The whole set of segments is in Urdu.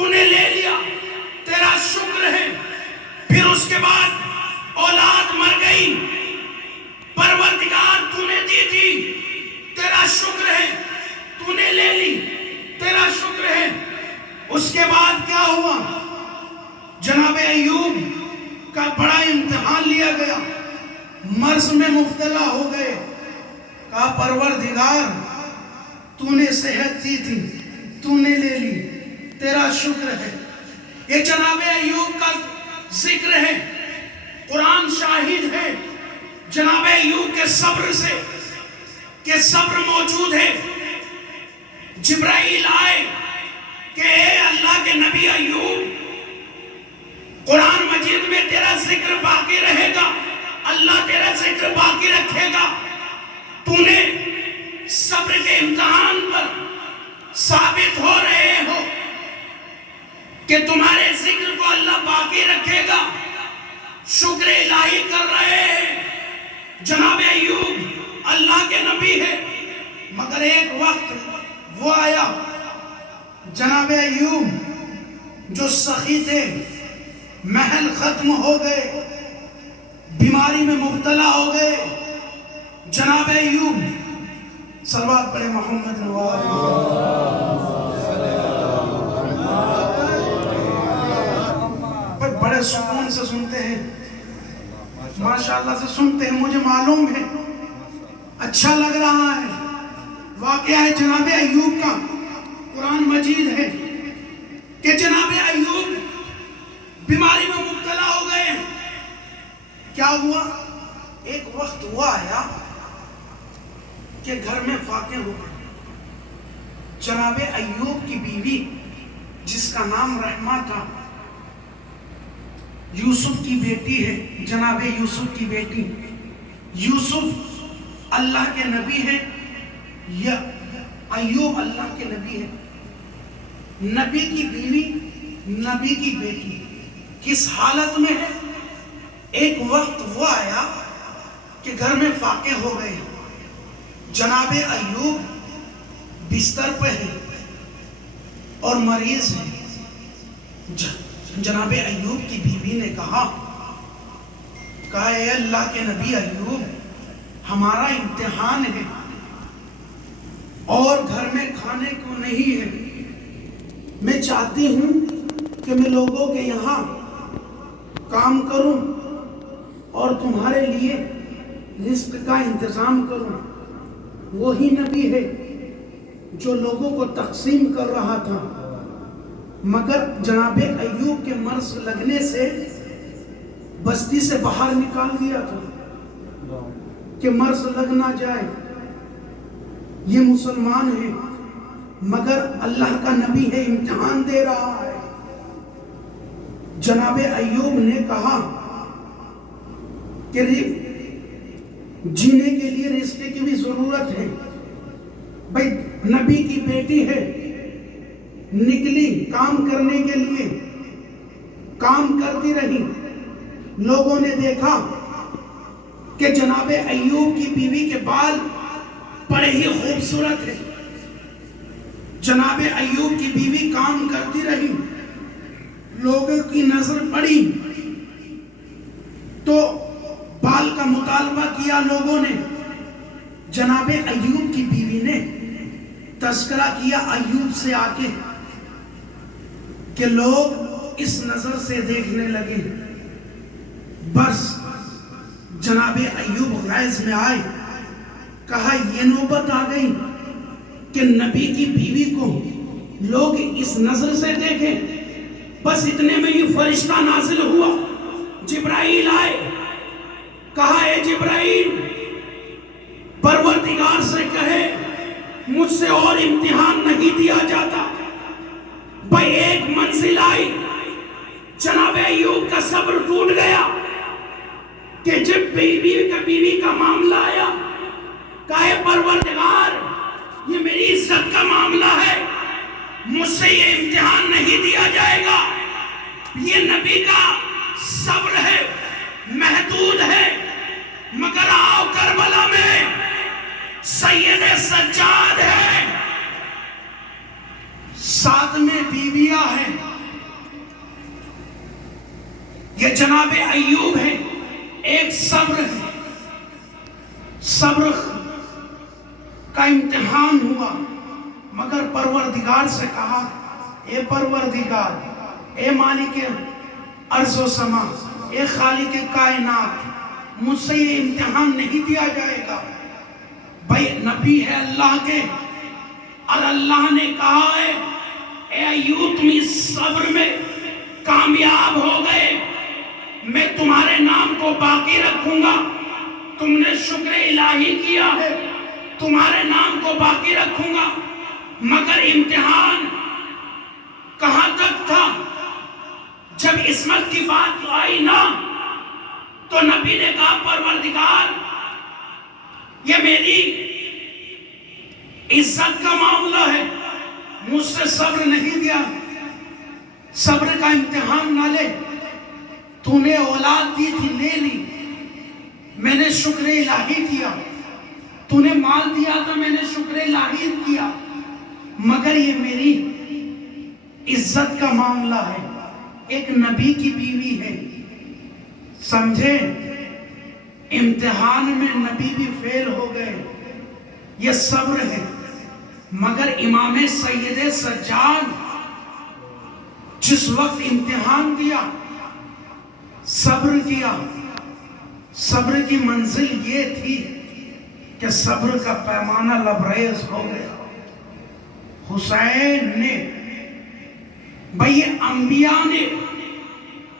تو نے لے لیا، تیرا شکر ہے۔ پھر اس کے بعد اولاد مر گئی، پروردگار تو نے دی تھی، تیرا شکر ہے۔ تو نے لے لی، تیرا شکر ہے۔ اس کے بعد کیا ہوا؟ جناب ایوب کا بڑا امتحان لیا گیا، مرض میں مبتلا ہو گئے۔ کہا پروردگار تو نے صحت دی تھی، تو نے لے لی، تیرا شکر ہے۔ یہ جناب ایوب کا ذکر ہے، قرآن شاہد ہے جناب ایوب کے صبر سے کہ صبر موجود ہے۔ جبرائیل آئے کہ اے اللہ کے نبی ایوب، قرآن مجید میں تیرا ذکر باقی رہے گا، اللہ تیرا ذکر باقی رکھے گا۔ تو نے صبر کے امتحان پر ثابت ہو رہے ہو کہ تمہارے ذکر کو اللہ باقی رکھے گا، شکر الہی کر رہے ہیں۔ جناب ایوب اللہ کے نبی ہے، مگر ایک وقت وہ آیا، جناب ایوب جو سخی تھے محل ختم ہو گئے، بیماری میں مبتلا ہو گئے۔ جناب ایوب صلوات پڑھے محمد نوار بڑے سکون سے سنتے ہیں، ماشاءاللہ سے سنتے ہیں، مجھے معلوم ہے، اچھا لگ رہا ہے۔ واقعہ ہے جناب ایوب کا، قرآن مجید ہے کہ جناب ایوب بیماری میں مبتلا ہو گئے۔ کیا ہوا؟ ایک وقت وہ آیا کہ گھر میں فاقے ہو گئے۔ جناب ایوب کی بیوی جس کا نام رحمہ تھا، یوسف کی بیٹی ہے، جناب یوسف کی بیٹی، یوسف اللہ کے نبی ہے یا ایوب اللہ کے نبی ہے؟ نبی کی بیوی، نبی کی بیٹی کس حالت میں ہے؟ ایک وقت وہ آیا کہ گھر میں فاقے ہو گئے، جناب ایوب بستر پہ ہے اور مریض ہے۔ جناب ایوب کی بیوی نے کہا اے اللہ کے نبی ایوب، ہمارا امتحان ہے اور گھر میں کھانے کو نہیں ہے، میں چاہتی ہوں کہ میں لوگوں کے یہاں کام کروں اور تمہارے لیے رزق کا انتظام کروں۔ وہی نبی ہے جو لوگوں کو تقسیم کر رہا تھا، مگر جناب ایوب کے مرض لگنے سے بستی سے باہر نکال دیا تھا کہ مرض لگ نہ جائے۔ یہ مسلمان ہے مگر اللہ کا نبی ہے، امتحان دے رہا ہے۔ جناب ایوب نے کہا کہ جینے کے لیے رزق کی بھی ضرورت ہے۔ بھائی نبی کی بیٹی ہے، نکلی کام کرنے کے لیے، کام کرتی رہی۔ لوگوں نے دیکھا کہ جناب ایوب کی بیوی کے بال بڑے ہی خوبصورت ہیں۔ جناب ایوب کی بیوی کام کرتی رہی، لوگوں کی نظر پڑی تو بال کا مطالبہ کیا لوگوں نے۔ جناب ایوب کی بیوی نے تذکرہ کیا ایوب سے آ کے کہ لوگ اس نظر سے دیکھنے لگے۔ بس جناب ایوب غیظ میں آئے، کہا یہ نوبت آ گئی کہ نبی کی بیوی کو لوگ اس نظر سے دیکھیں۔ بس اتنے میں ہی فرشتہ نازل ہوا، جبرائیل آئے، کہا اے جبرائیل، پروردگار سے کہے مجھ سے اور امتحان نہیں دیا جاتا۔ بھائی ایک منزل آئی، جناب ایوب کا صبر ٹوٹ گیا کہ جب بیوی کا معاملہ آیا، کہا پروردگار یہ میری عزت کا معاملہ ہے، مجھ سے یہ امتحان نہیں دیا جائے گا۔ یہ نبی کا صبر ہے، محدود ہے، مگر آؤ کربلا میں سید سجاد ہے، ساتھ میں بیویاں ہیں، یہ جناب ایوب ہے، ایک صبر ہے، صبر کا امتحان ہوا، مگر پروردگار سے کہا اے پروردگار، اے مالک ارض و سما، اے خالق کائنات، مجھ سے یہ امتحان نہیں دیا جائے گا۔ بھائی نبی ہے اللہ کے، اور اللہ نے کہا ہے اے ایوب تم اس صبر میں کامیاب ہو گئے، میں تمہارے نام کو باقی رکھوں گا، تم نے شکر الہی کیا ہے، تمہارے نام کو باقی رکھوں گا۔ مگر امتحان کہاں تک تھا؟ جب عصمت کی بات آئی نا تو نبی نے کہا پروردگار یہ میری عزت کا معاملہ ہے، مجھ سے صبر نہیں دیا، صبر کا امتحان نہ لے، تو نے اولاد دی تھی لے لی، میں نے شکر الہی کیا، تو نے مال دیا تھا میں نے شکر الہی کیا، مگر یہ میری عزت کا معاملہ ہے، ایک نبی کی بیوی ہے، سمجھے؟ امتحان میں نبی بھی فیل ہو گئے، یہ صبر ہے۔ مگر امام سید سجاد جس وقت امتحان دیا، صبر کیا، صبر کی منزل یہ تھی کہ صبر کا پیمانہ لبریز ہو گیا۔ حسین نے، بھئی انبیاء نے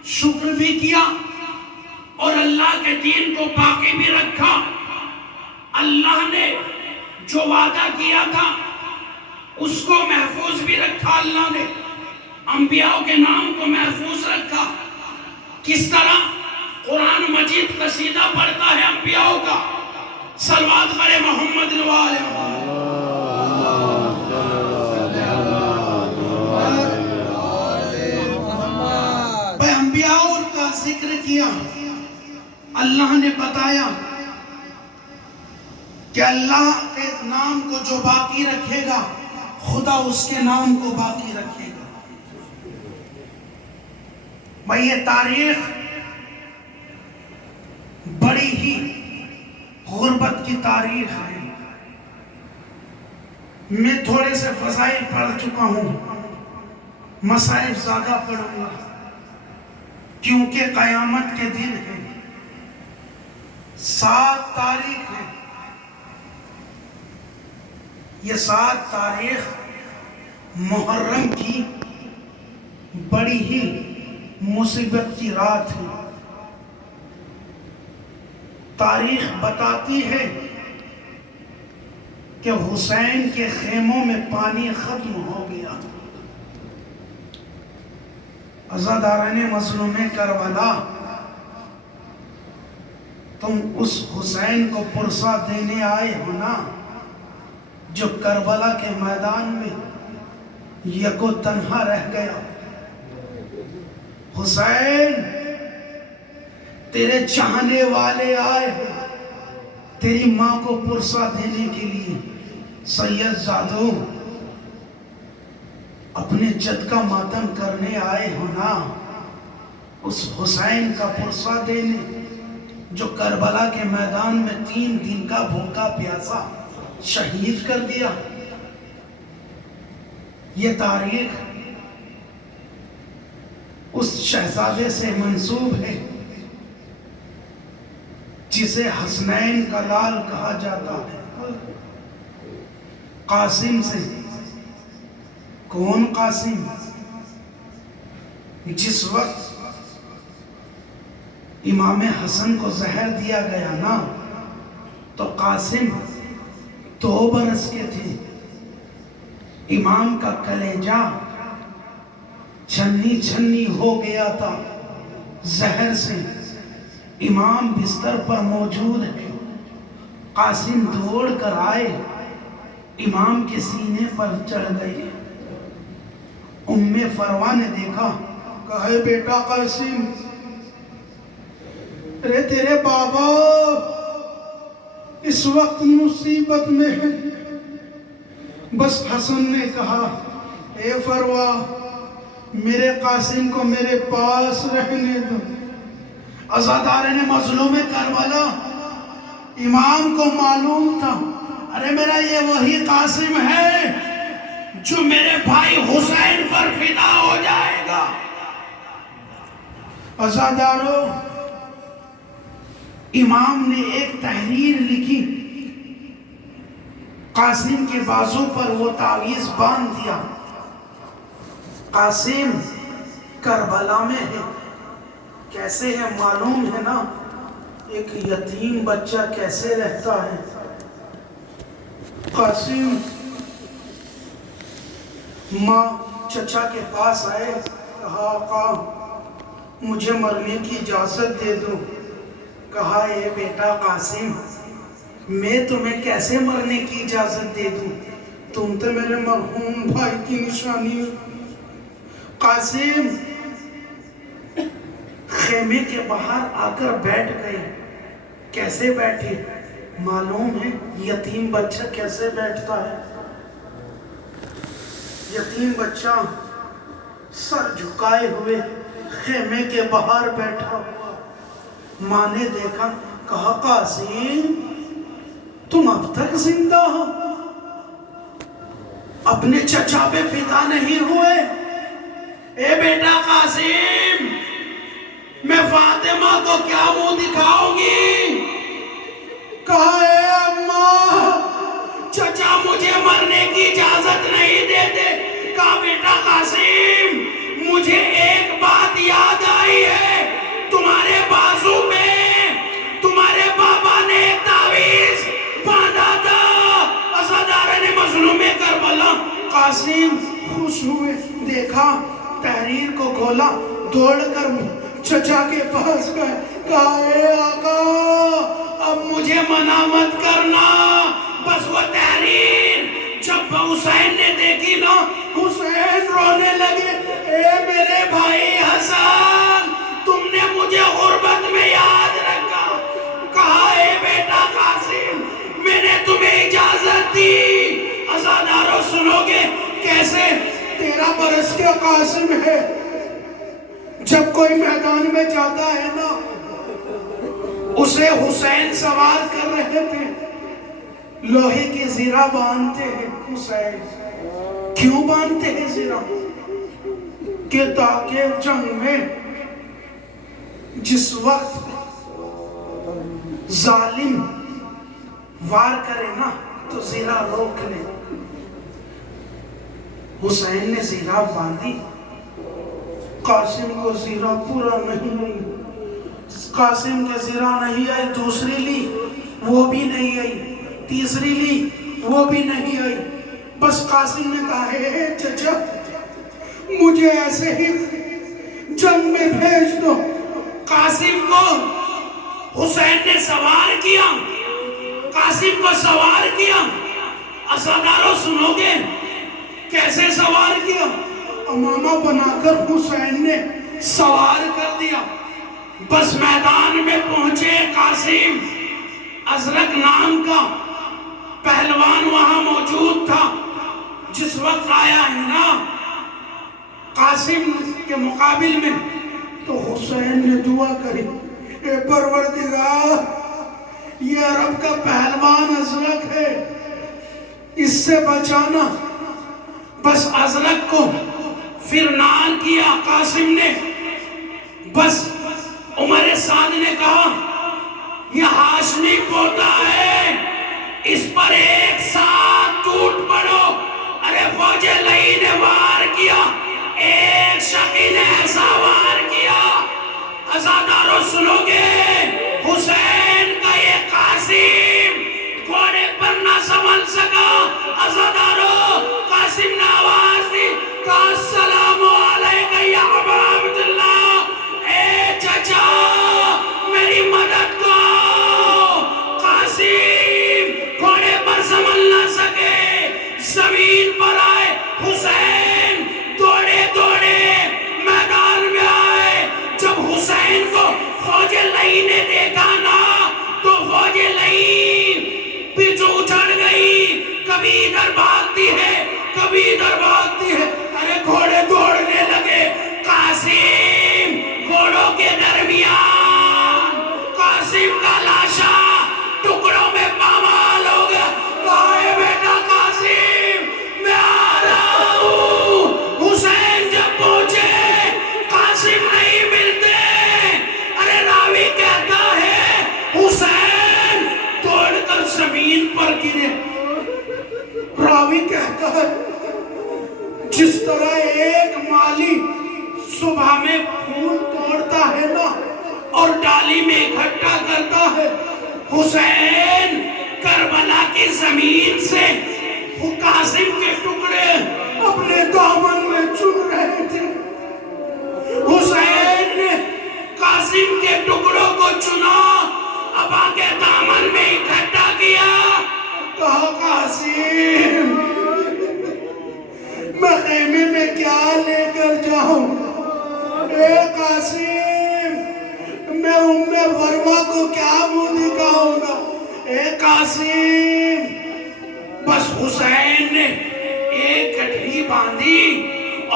شکر بھی کیا اور اللہ کے دین کو باقی بھی رکھا، اللہ نے جو وعدہ کیا تھا اس کو محفوظ بھی رکھا، اللہ نے انبیاء کے نام کو محفوظ رکھا۔ کس طرح؟ قرآن مجید قصیدہ پڑھتا ہے انبیاء کا، صلوات پڑھے محمد والے بھائی انبیاء کا ذکر کیا، اللہ نے بتایا کہ اللہ کے نام کو جو باقی رکھے گا خدا اس کے نام کو باقی رکھے گا۔ بھائی یہ تاریخ بڑی ہی غربت کی تاریخ ہے۔ میں تھوڑے سے فضائل پڑھ چکا ہوں، مصائب زیادہ پڑھوں گا کیونکہ قیامت کے دن ہے، 7 تاریخ ہے، یہ 7 تاریخ محرم کی بڑی ہی مصیبت کی رات ہے۔ تاریخ بتاتی ہے کہ حسین کے خیموں میں پانی ختم ہو گیا۔ عزاداران مظلوم کربلا، تم اس حسین کو پرسہ دینے آئے ہو نا جو کربلا کے میدان میں یکو تنہا رہ گیا۔ حسین تیرے چاہنے والے آئے ہیں تیری ماں کو پرسہ دینے کے لیے۔ سید زادو اپنے جد کا ماتم کرنے آئے ہو نا، اس حسین کا پرسہ دینے جو کربلا کے میدان میں 3 دن کا بھوکا پیاسا شہید کر دیا۔ یہ تاریخ اس شہزادے سے منسوب ہے جسے حسنین کا لال کہا جاتا ہے، قاسم سے۔ کون قاسم؟ جس وقت امام حسن کو زہر دیا گیا نا تو قاسم 2 برس کے تھے، امام کا کلیجہ چھنی چھنی ہو گیا تھا زہر سے، امام بستر پر موجود ہے، قاسم دوڑ کر آئے، امام کے سینے پر چڑھ گئے۔ ام فروا نے دیکھا، کہا ہے بیٹا قاسم، ارے تیرے بابا اس وقت مصیبت میں ہے۔ بس حسن نے کہا، اے فروا میرے قاسم کو میرے پاس رہنے دو، عزادارین مظلوم کربلا امام کو معلوم تھا، ارے میرا یہ وہی قاسم ہے جو میرے بھائی حسین پر فدا ہو جائے گا۔ عزادارو، امام نے ایک تحریر لکھی، قاسم کے بازو پر وہ تعویذ باندھ دیا، قاسم کربلا میں ہے۔ کیسے ہے معلوم ہے نا، ایک یتیم بچہ کیسے رہتا ہے۔ قاسم ماں چچا کے پاس آئے، کہا آقا مجھے مرنے کی اجازت دے دو۔ کہا اے بیٹا قاسم، میں تمہیں کیسے مرنے کی اجازت دے دوں، تم تو میرے مرحوم بھائی کی نشانی ہو۔ قاسم خیمے کے باہر آ کر بیٹھ گئے۔ کیسے بیٹھے معلوم ہے؟ یتیم بچہ کیسے بیٹھتا ہے؟ یتیم بچہ سر جھکائے ہوئے خیمے کے باہر بیٹھا ہوا۔ ماں نے دیکھا، کہا قاسم تم اب تک زندہ ہو، اپنے چچا پہ فدا نہیں ہوئے؟ اے بیٹا قاسم، میں فاطمہ کو کیا منہ دکھاؤں گی؟ کہا اے اماں، چچا مجھے مرنے کی اجازت نہیں دیتے۔ کہا بیٹا قاسم، مجھے ایک بات یاد آئی ہے، تمہارے بازو میں تمہارے بابا نے ایک تعویذ باندھا تھا۔ عزادارین مظلوم کربلا قاسم خوش ہوئے، دیکھا تحریر کو کھولا، دوڑ کر چچا کے پاس گئے، کہا اے آقا اب مجھے منع مت کرنا۔ بس وہ تحریر جب حسین نے دیکھی نا، حسین رونے لگے، اے میرے بھائی حسن، تم نے مجھے غربت میں یاد رکھا۔ کہا اے بیٹا قاسم، میں نے تمہیں اجازت دی۔ عزادارو سنو گے کیسے 13 برس کے قاسم ہے، جب کوئی میدان میں جاتا ہے نا، اسے حسین سوار کر رہے تھے، لوہے کی زرہ باندھتے ہیں۔ حسین کیوں باندھتے ہیں زرہ؟ کہ تاکہ جنگ میں جس وقت ظالم وار کرے نا تو زرہ روک لے۔ حسین نے زرہ باندھی، قاسم کو زرہ پورا نہیں آئی، قاسم کے زرہ نہیں آئی، دوسری لی وہ بھی نہیں آئی، تیسری لی وہ بھی نہیں آئی۔ بس قاسم نے کہا اے چچا مجھے ایسے ہی جنگ میں بھیج دو۔ قاسم کو حسین نے سوار کیا، قاسم کو سوار کیا۔ عزادارو سنو گے کیسے سوار کیا؟ امامہ بنا کر حسین نے سوار کر دیا۔ بس میدان میں پہنچے قاسم، ازرق نام کا پہلوان وہاں موجود تھا۔ جس وقت آیا ہے نا قاسم کے مقابل میں، تو حسین نے دعا کری، اے پروردگار یہ عرب کا پہلوان ازرق ہے، اس سے بچانا۔ بس ازرق کو فرنان کیا قاسم نے۔ بس عمر سعد نے کہا یہ ہاشمی پوتا ہے، اس پر ایک ساتھ ٹوٹ پڑو۔ ارے فوج لئی نے وار کیا، ایک شقی نے ایسا وار کیا۔ عزادارو سنو گے حسین کا یہ قاسم گھوڑے پر نہ سنبھل سکا۔ عزادارو قاسم نے آواز دی، کہا السلام علیکہ یا ابا عبداللہ، اے چچا میری مدد کو۔ قاسم گھوڑے پر سنبھل نہ سکے، زمین پر آئے۔ حسین دوڑے دوڑے میدان میں آئے۔ جب حسین کو فوج لئی نے دیکھا نا تو فوج لئی پیچھے اچھڑ گئی، کبھی ادھر بھاگتی ہے کبھی ادھر بھاگتی ہے۔ ارے گھوڑے دوڑنے لگے، قاسم گھوڑوں کے درمیان جس طرح ایک مالی صبح میں پھول توڑتا ہے نا اور ڈالی میں اکٹھا کرتا ہے، حسین کربلا کی زمین سے قاسم کے ٹکڑے اپنے دامن میں چن رہے تھے۔ حسین نے قاسم کے ٹکڑوں کو چنا، ابا کے دامن میں اکٹھا کیا، کہا قاسم میں خیمے میں کیا لے کر جاؤں؟ اے قاسم میں فروہ کو کیا منہ دکھاؤں گا؟ اے قاسم بس حسین نے ایک گٹھڑی باندھی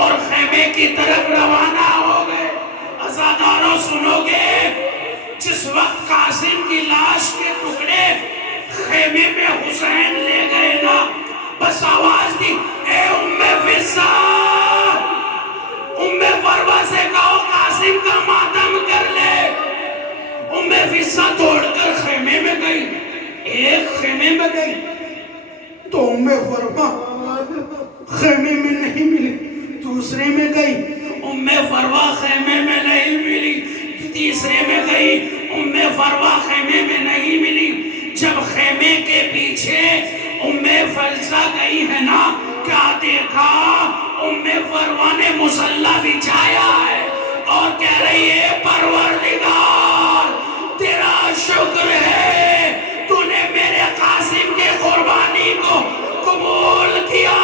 اور خیمے کی طرف روانہ ہو گئے۔ عزاداروں سنو گے، جس وقت قاسم کی لاش کے ٹکڑے خیمے میں حسین لے گئے نا، بس آواز دی، اے فضہ، فروہ سے کہو قاسم کا ماتم کر لے۔ فضہ توڑ کر خیمے میں گئی، ایک خیمے میں گئی تو فروہ خیمے میں نہیں ملی، دوسرے میں گئی، فروہ خیمے میں نہیں ملی، تیسرے میں گئی، فروہ خیمے میں نہیں ملی۔ جب خیمے کے پیچھے فضہ گئی ہے نا، کیا دیکھا؟ فروہ نے مصلی بچھایا ہے اور کہہ رہی ہے، پروردگار تیرا شکر ہے، تو نے میرے قاسم کے قربانی کو قبول کیا۔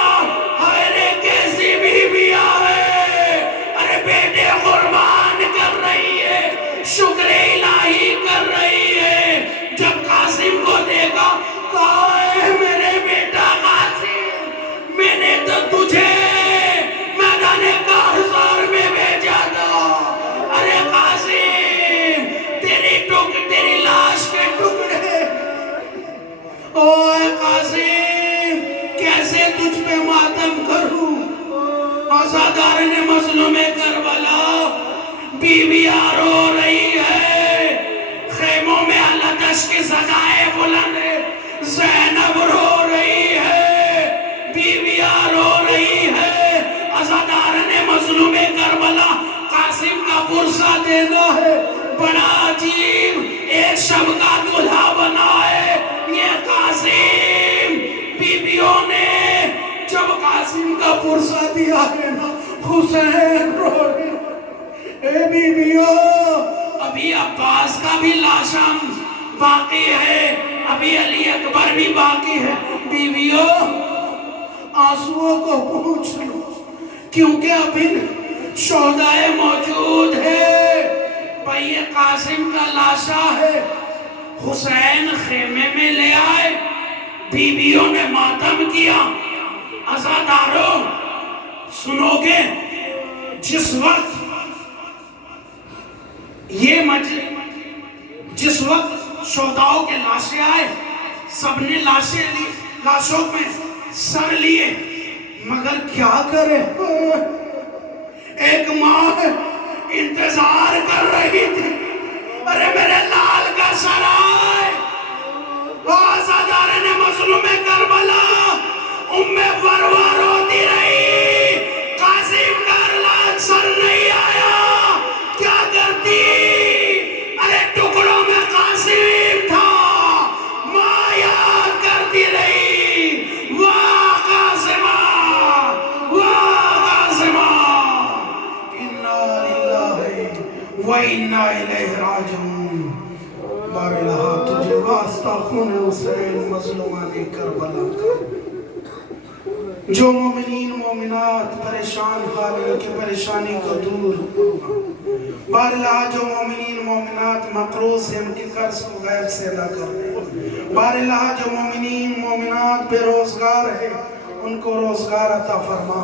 ہائے کیسی بیویاں ہے، ارے بیٹے قربان کر رہی ہے، شکر الہی کر رہی ہے۔ جب قاسم کو دیکھا، کہا اے میرے بیٹا قاسم، میں نے تو تجھے میدان کارزار میں بھیجا تھا۔ ارے قاسم تیری لاش کے ٹکڑے، اوہ قاسم کیسے تجھ پہ ماتم کروں؟ عزادار نے مظلوم کربلا، بیویاں رو رہی ہے، خیموں میں علتش کی صدائیں بلند ہے، زینب رو رہی ہے، بیویاں رو رہی ہے۔ عزادار نے مظلوم کربلا قاسم کا پرسہ دینا ہے، بڑا عجیب ایک شب کا دلہا بنا ہے یہ قاسم۔ بیویوں نے جب قاسم کا پرسہ دیا ہے نا، حسین رو رہے، اے بیویوں ابھی عباس کا بھی لاشم باقی ہے، ابھی علی اکبر بھی باقی ہے، بیویوں آنسوؤں کو پوچھ لو، کیونکہ ابھی شہدائے موجود ہے۔ بھئی یہ قاسم کا لاشا ہے، حسین خیمے میں لے آئے، بیویوں نے ماتم کیا۔ عزاداروں سنو گے، جس وقت جس وقت شہداؤں کے لاشیں آئے، سب نے لاشوں میں سر لیے، مگر کیا کرے؟ ایک ماں انتظار کر رہی تھی، ارے میرے لال کا سر آئے۔ عزادار نے مظلوم کربلا، فروہ روتی رہی، قاسم کا لال سر نہیں آیا، کیا کرتی؟ ارے ٹکڑوں میں قاسم تھا، ماں یاد کرتی رہی، واہ قاسمہ، واہ قاسمہ، اِنَّا لِلَّهِ وَإِنَّا إِلَيْهِ راجعون۔ باراللہ تجھے واسطہ خون حسین مظلومان کربلا کا، جو مومنین مومنات پریشان حال ان کی پریشانی کو دور ہوگا، باراللہ جو مومنین مومنات مقروض ہیں ان کی قرض کو غیب سے ادا کر دے، باراللہ جو مومنین مومنات بے روزگار ہیں ان کو روزگار عطا فرما،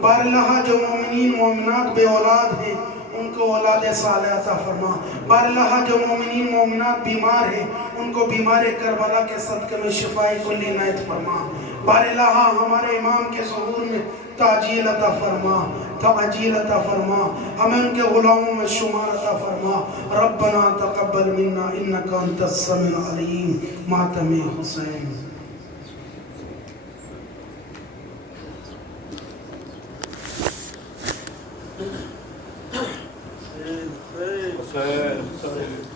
باراللہ جو مومنین مومنات بے اولاد ہیں ان کو اولاد صالح عطا فرما، باراللہ جو مومنین مومنات بیمار ہیں ان کو بیمار کربلا کے صدقے میں شفائی کلی عنایت فرما، باراللہ ہمارے امام کے ظہور میں تعجیل عطا فرما، تعجیل عطا فرما، ہمیں ان کے غلاموں میں شمار عطا فرما۔ ربنا تقبل منا انکا انت السمیع العلیم۔ ماتم حسین۔ خیر خیر